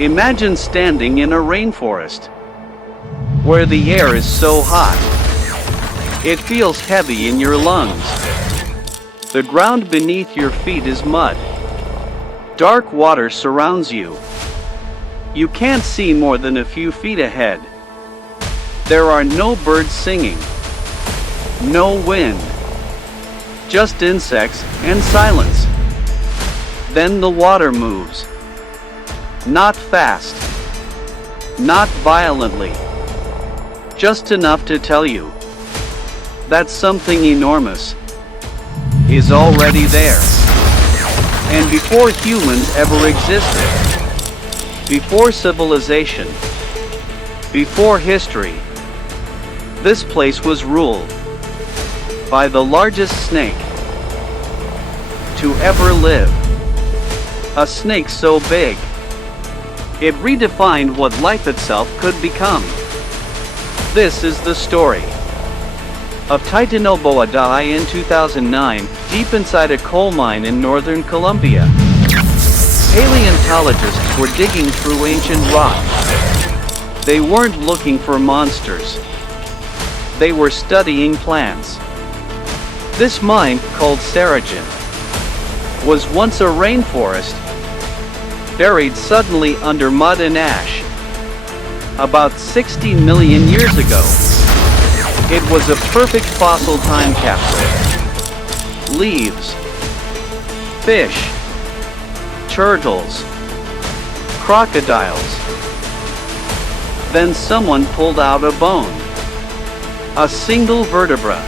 Imagine standing in a rainforest, where the air is so hot, it feels heavy in your lungs. The ground beneath your feet is mud. Dark water surrounds you. You can't see more than a few feet ahead. There are no birds singing, no wind, just insects and silence. Then the water moves. Not fast, not violently, just enough to tell you that something enormous is already there. And before humans ever existed, before civilization, before history, this place was ruled by the largest snake to ever live. A snake so big, it redefined what life itself could become. This is the story of Titanoboa in 2009, deep inside a coal mine in northern Colombia. Paleontologists were digging through ancient rock. They weren't looking for monsters. They were studying plants. This mine, called Saragen, was once a rainforest, buried suddenly under mud and ash. About 60 million years ago, it was a perfect fossil time capsule. Leaves, fish, turtles, crocodiles. Then someone pulled out a bone. A single vertebra.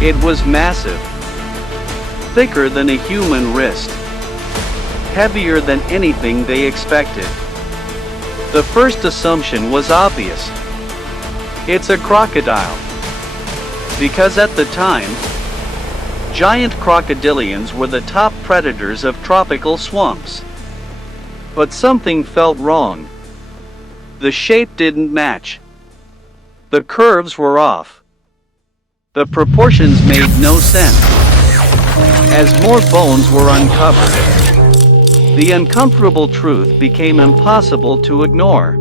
It was massive. Thicker than a human wrist. Heavier than anything they expected. The first assumption was obvious. It's a crocodile. Because at the time, giant crocodilians were the top predators of tropical swamps. But something felt wrong. The shape didn't match. The curves were off. The proportions made no sense. As more bones were uncovered, the uncomfortable truth became impossible to ignore.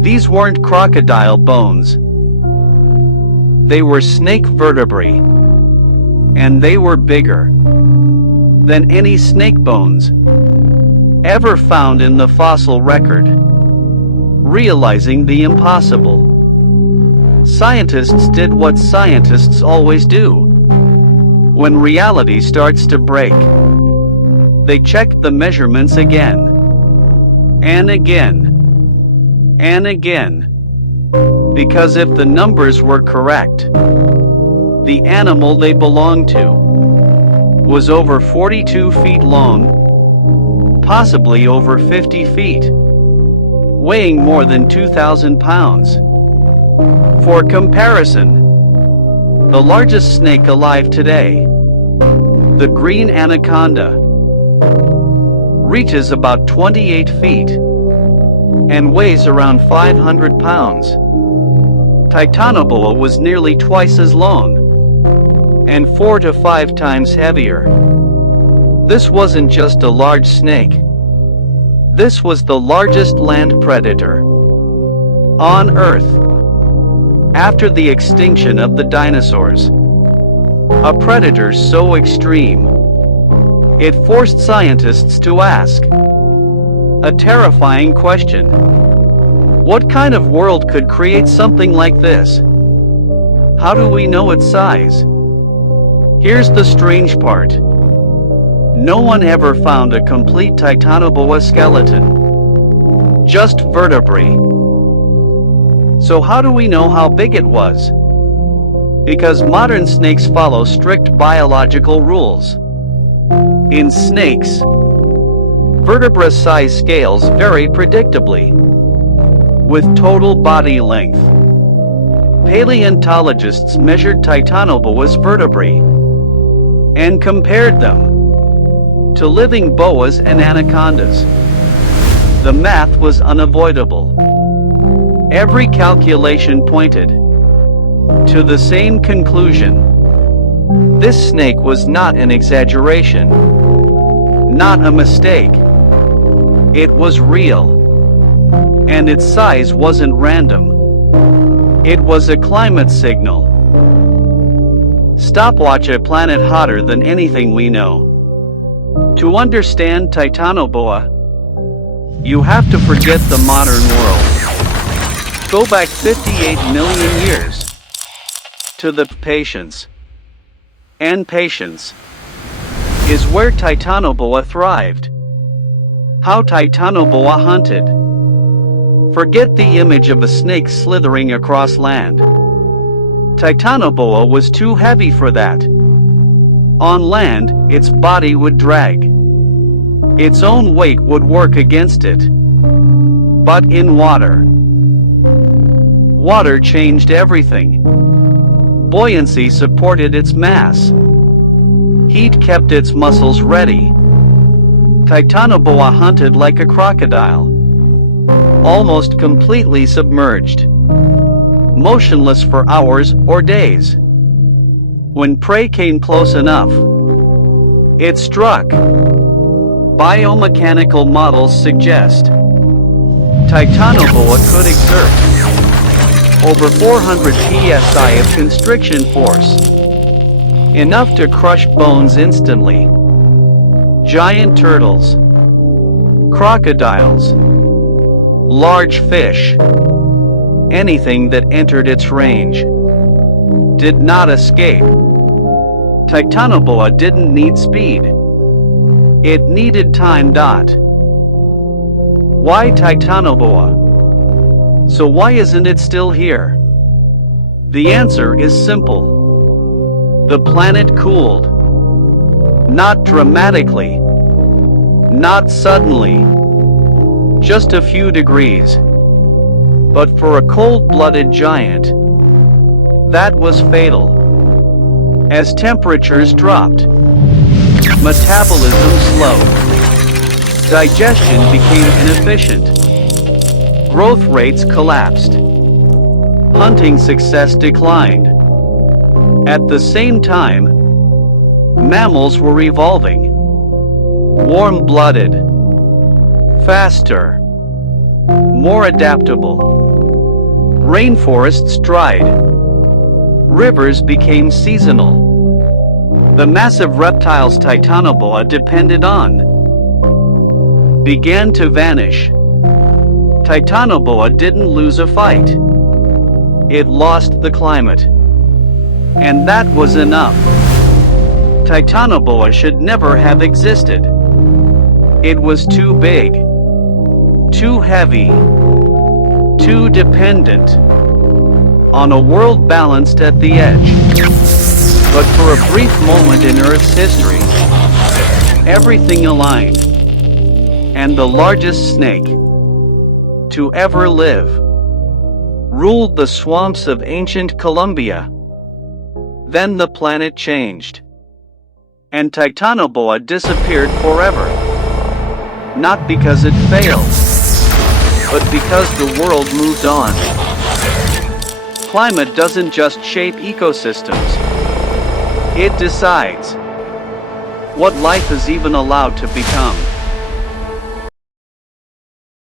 These weren't crocodile bones. They were snake vertebrae. And they were bigger than any snake bones ever found in the fossil record. Realizing the impossible, scientists did what scientists always do. When reality starts to break, they checked the measurements again, and again, and again. Because if the numbers were correct, the animal they belonged to was over 42 feet long, possibly over 50 feet, weighing more than 2,000 pounds. For comparison, the largest snake alive today, the green anaconda, reaches about 28 feet and weighs around 500 pounds. Titanoboa was nearly twice as long and 4 to 5 times heavier. This wasn't just a large snake. This was the largest land predator on Earth. After the extinction of the dinosaurs, a predator so extreme, it forced scientists to ask a terrifying question. What kind of world could create something like this? How do we know its size? Here's the strange part. No one ever found a complete Titanoboa skeleton. Just vertebrae. So how do we know how big it was? Because modern snakes follow strict biological rules. In snakes, vertebra size scales vary predictably with total body length. Paleontologists measured Titanoboa's vertebrae and compared them to living boas and anacondas. The math was unavoidable. Every calculation pointed to the same conclusion. This snake was not an exaggeration, not a mistake. It was real. And its size wasn't random. It was a climate signal. Stopwatch a planet hotter than anything we know. To understand Titanoboa, you have to forget the modern world. Go back 58 million years to the patience. And patience is where Titanoboa thrived. How Titanoboa hunted. Forget the image of a snake slithering across land. Titanoboa was too heavy for that. On land, its body would drag. Its own weight would work against it. But in water, water changed everything. Buoyancy supported its mass. Heat kept its muscles ready. Titanoboa hunted like a crocodile, almost completely submerged, motionless for hours or days. When prey came close enough, it struck. Biomechanical models suggest Titanoboa could exert over 400 psi of constriction force, enough to crush bones instantly. Giant turtles, crocodiles, large fish, anything that entered its range did not escape. Titanoboa didn't need speed. It needed time. Why Titanoboa? So why isn't it still here? The answer is simple. The planet cooled. Not dramatically. Not suddenly. Just a few degrees. But for a cold-blooded giant, that was fatal. As temperatures dropped, metabolism slowed. Digestion became inefficient. Growth rates collapsed. Hunting success declined. At the same time, mammals were evolving. Warm-blooded, faster, more adaptable. Rainforests dried. Rivers became seasonal. The massive reptiles Titanoboa depended on began to vanish. Titanoboa didn't lose a fight. It lost the climate. And that was enough. Titanoboa should never have existed. It was too big, too heavy, too dependent on a world balanced at the edge. But for a brief moment in Earth's history, everything aligned. And the largest snake to ever live ruled the swamps of ancient Colombia. Then the planet changed. And Titanoboa disappeared forever. Not because it failed, but because the world moved on. Climate doesn't just shape ecosystems. It decides what life is even allowed to become.